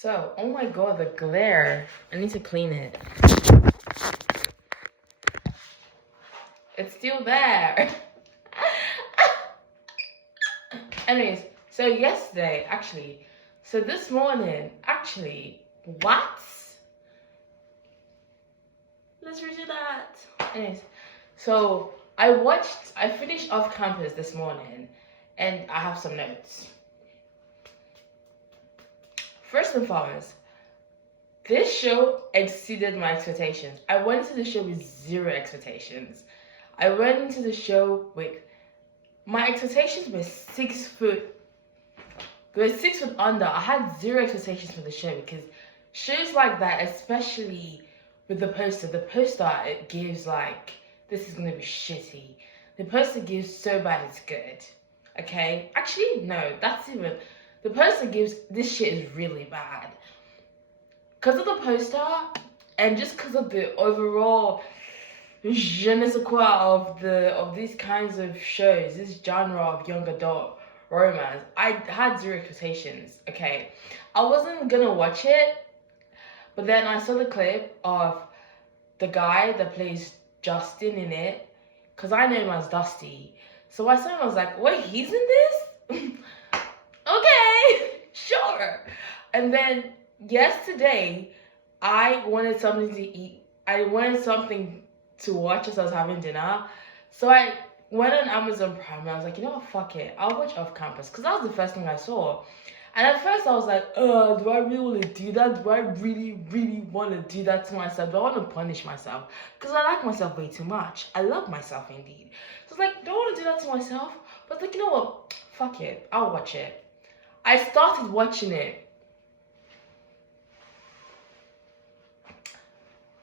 So, oh my god, the glare. I need to clean it. It's still there. Anyways, so yesterday, so this morning, what? Let's redo that. Anyways, so I finished Off Campus this morning, and I have some notes. First and foremost, this show exceeded my expectations. I went into the show with zero expectations. I went into the show with my expectations were 6 foot. They were 6 foot under. I had zero expectations for the show because shows like that, especially with the poster, it gives like this is gonna be shitty. The poster gives so bad it's good. Okay? Actually, no, the poster gives this shit is really bad. Because of the poster and just because of the overall je ne sais quoi of these kinds of shows, this genre of young adult romance, I had zero expectations. Okay, I wasn't gonna watch it, but then I saw the clip of the guy that plays Justin in it, because I know him as Dusty. So I saw him, I was like, wait, he's in this? Okay, sure. And then yesterday, I wanted something to eat. I wanted something to watch as I was having dinner. So I went on Amazon Prime and I was like, you know what, fuck it. I'll watch Off Campus, because that was the first thing I saw. And at first I was like, do I really want to do that? Do I really, really want to do that to myself? Do I want to punish myself? Because I like myself way too much. I love myself indeed. So it's like, do I want to do that to myself? But like, you know what? Fuck it. I'll watch it. I started watching it.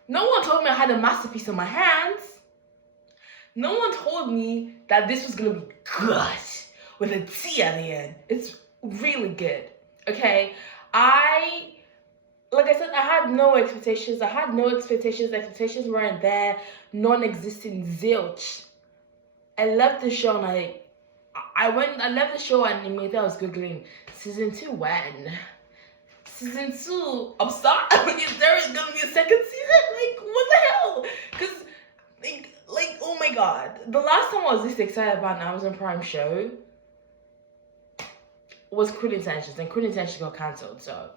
No one told me I had a masterpiece in my hands. No one told me that this was gonna be good with a T at the end. It's really good. Okay, like I said, I had no expectations. Expectations weren't there. Non-existent, zilch. I left the show and I left the show and immediately I was googling season 2 when. Season 2, I'm sorry, is there gonna be a second season? Like, what the hell? Because, like, oh my god. The last time I was this excited about an Amazon Prime show was Cruel Intentions, and Cruel Intentions got cancelled, so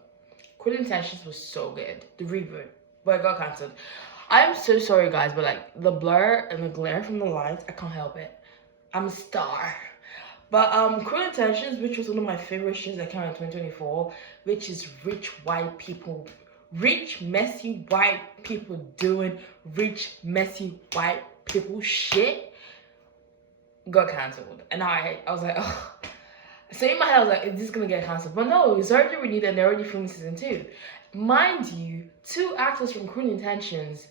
Cruel Intentions was so good, the reboot, but it got cancelled. I am so sorry, guys, but like, the blur and the glare from the lights, I can't help it. I'm a star. But Cruel Intentions, which was one of my favorite shows that came out in 2024, which is rich, messy white people doing rich, messy white people shit, got cancelled. And I was like, oh. So in my head, I was like, is this gonna get cancelled? But no, it's already renewed and they're already filming season 2. Mind you, 2 actors from Cruel Intentions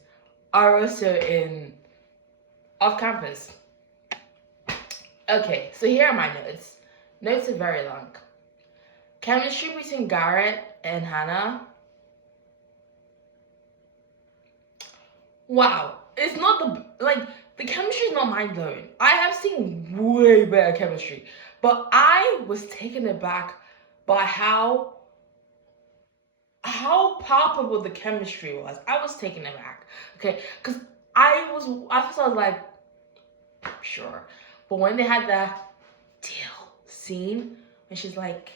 are also in Off Campus. Okay, so here are my notes. Notes are very long. Chemistry between Garrett and Hannah. Wow. It's not the chemistry is not mind blowing. I have seen way better chemistry. But I was taken aback by how palpable the chemistry was. I was taken aback. Okay, because at first I was like, sure. But when they had that deal scene, and she's like,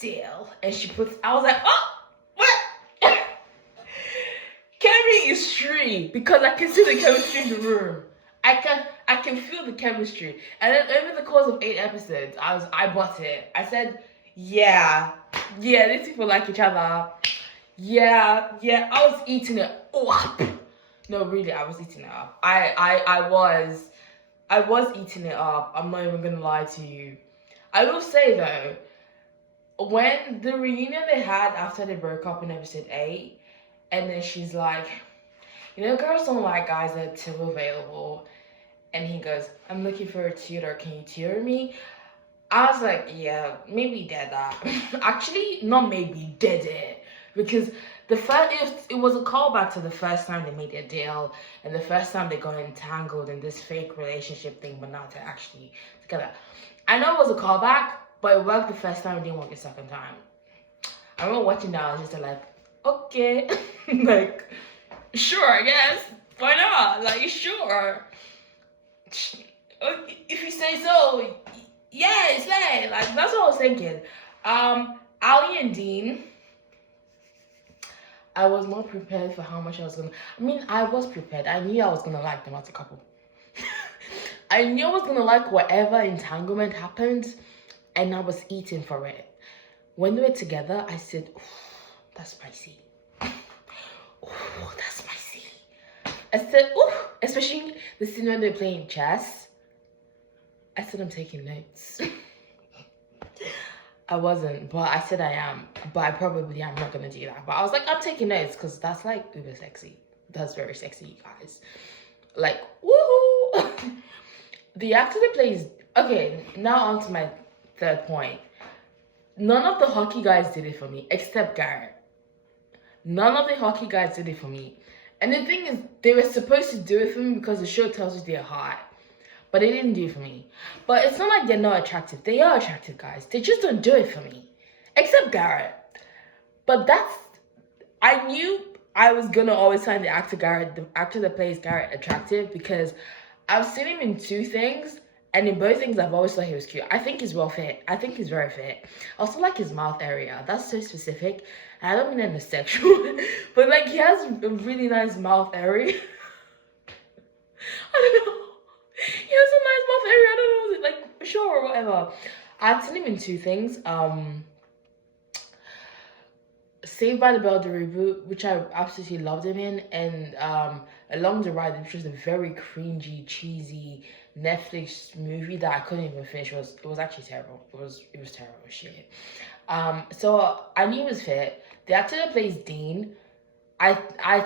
deal, and I was like, oh, what? Chemistry is true, because I can see the chemistry in the room. I can feel the chemistry. And then over the course of 8 episodes, I bought it. I said, yeah, these people like each other. Yeah, I was eating it up. No, really, I was eating it up. I was eating it up. I'm not even gonna lie to you. I will say though, when the reunion they had after they broke up in episode 8, and then she's like, you know, girls don't like guys that are too available. And he goes, I'm looking for a tutor. Can you tutor me? I was like, yeah, maybe did that. Actually, not maybe, did it. Because it was a callback to the first time they made a deal and the first time they got entangled in this fake relationship thing, but not to actually together. I know it was a callback, but it worked the first time, it didn't work the second time. I remember watching that, I was just like, okay, like, sure, I guess, why not? Like, sure, if you say so, yeah, say. Like, that's what I was thinking. Ali and Dean, I was not prepared for how much I was gonna. I mean, I was prepared. I knew I was gonna like them as a couple. I knew I was gonna like whatever entanglement happened, and I was eating for it. When they were together, I said, "Ooh, that's spicy. Oh, that's spicy." I said, "Ooh," especially the scene when they're playing chess. I said, "I'm taking notes." I wasn't, but I said I am. But I probably am not gonna do that. But I was like, I'm taking notes because that's like uber sexy. That's very sexy, you guys. Like, woohoo! The actor that plays. Okay, now on to my third point. None of the hockey guys did it for me except Garrett. None of the hockey guys did it for me. And the thing is, they were supposed to do it for me because the show tells you they're hot. But they didn't do it for me. But it's not like they're not attractive. They are attractive guys. They just don't do it for me. Except Garrett. But I knew I was gonna always find the actor that plays Garrett attractive because I've seen him in two things, and in both things I've always thought he was cute. I think he's well fit. I think he's very fit. I also like his mouth area. That's so specific. And I don't mean it in a sexual, but like he has a really nice mouth area. I don't know. He has a nice mouth area. I don't know, like sure or whatever. I've seen him in two things. Saved by the Bell, the reboot, which I absolutely loved him in, and Along the Ride, which was a very cringy, cheesy Netflix movie that I couldn't even finish. It was actually terrible. It was terrible shit. So I knew he was fit. The actor that plays Dean, I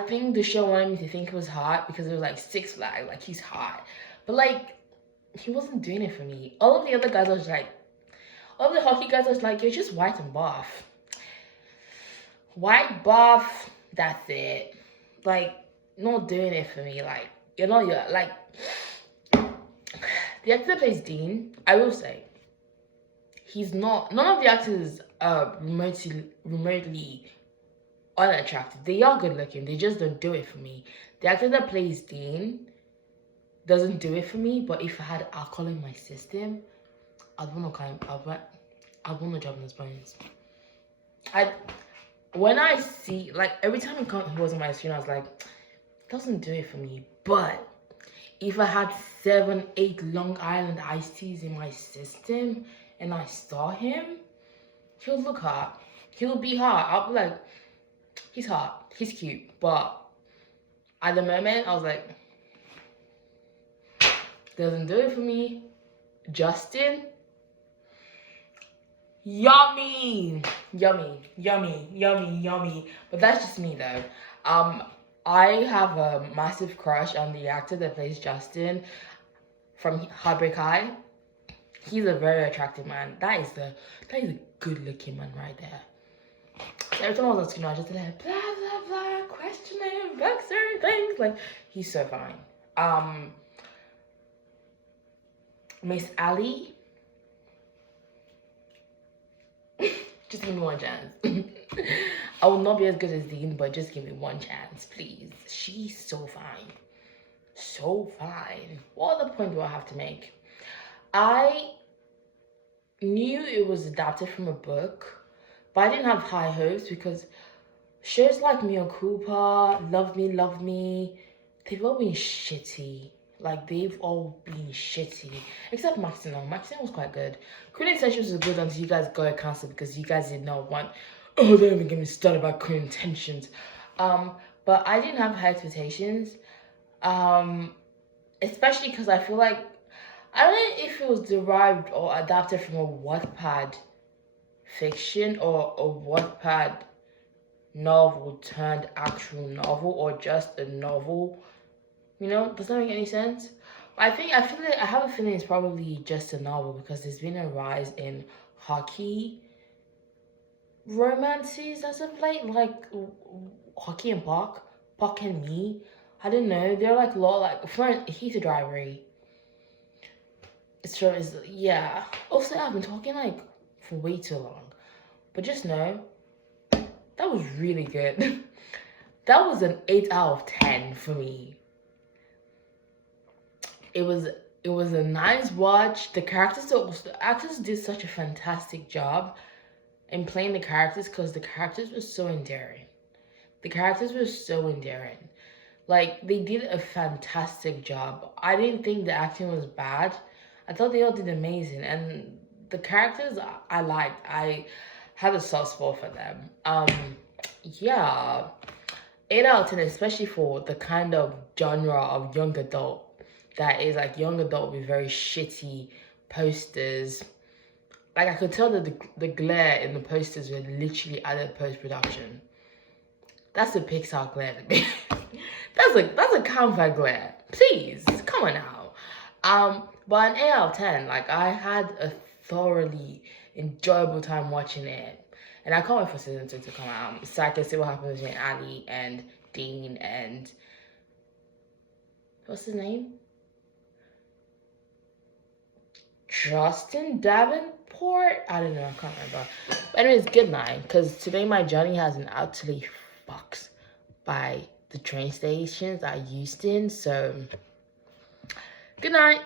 think the show wanted me to think he was hot because it was like Six Flags, like he's hot. But like, he wasn't doing it for me. All of the other guys, all of the hockey guys, I was like, you're just white and buff. White buff, that's it. Like, not doing it for me. Like, you're like, the actor that plays Dean, I will say, he's not, none of the actors are remotely unattractive. They are good looking, they just don't do it for me. The actor that plays Dean doesn't do it for me, but if I had alcohol in my system, I'd want to jump in his bones. When I see, like, every time he was on my screen, I was like, doesn't do it for me. But if I had 7, 8 Long Island iced teas in my system and I saw him, he'll look hot. He'll be hot. I'll be like, he's hot. He's cute. But at the moment, I was like, doesn't do it for me. Justin, yummy. But that's just me though. I have a massive crush on the actor that plays Justin from Heartbreak High. He's a very attractive man. That is a good looking man right there. So every time I was on screen, I was just like blah blah blah, questioning, vexing things. Like, he's so fine. Miss Ali, just give me one chance. I will not be as good as Dean, but just give me one chance, please. She's so fine. So fine. What other point do I have to make? I knew it was adapted from a book, but I didn't have high hopes because shows like Mia Cooper, Love Me, they've all been shitty. Like, they've all been shitty. Except Maxine. Maxine was quite good. Queen Intentions was good until you guys got it cancelled because you guys did not want... Oh, don't even get me started about Queen Intentions. But I didn't have high expectations. Especially because I feel like... I don't know if it was derived or adapted from a Wattpad fiction or a Wattpad novel turned actual novel or just a novel. You know, does that make any sense? I have a feeling it's probably just a novel because there's been a rise in hockey romances as of late, like Hockey and Puck and Me. I don't know. They're like a lot like for Heath Drivery. Yeah. Also, I've been talking like for way too long, but just know That was really good. That was an 8 out of 10 for me. It was a nice watch. The actors did such a fantastic job in playing the characters because the characters were so endearing. The characters were so endearing. Like, they did a fantastic job. I didn't think the acting was bad. I thought they all did amazing. And the characters I liked. I had a soft spot for them. Yeah. 8 out of 10, especially for the kind of genre of young adult that is like young adult with very shitty posters. Like, I could tell that the glare in the posters were literally added post-production. That's a Pixar glare to me. that's a Canva glare. Please, come on now. But an 8 out of 10, like, I had a thoroughly enjoyable time watching it. And I can't wait for season 2 to come out. So I can see what happens between Ali and Dean and... what's his name? Justin Davenport? I don't know, I can't remember. But anyways, good night. Because today my journey has been utterly fucked by the train stations I used in. So, good night.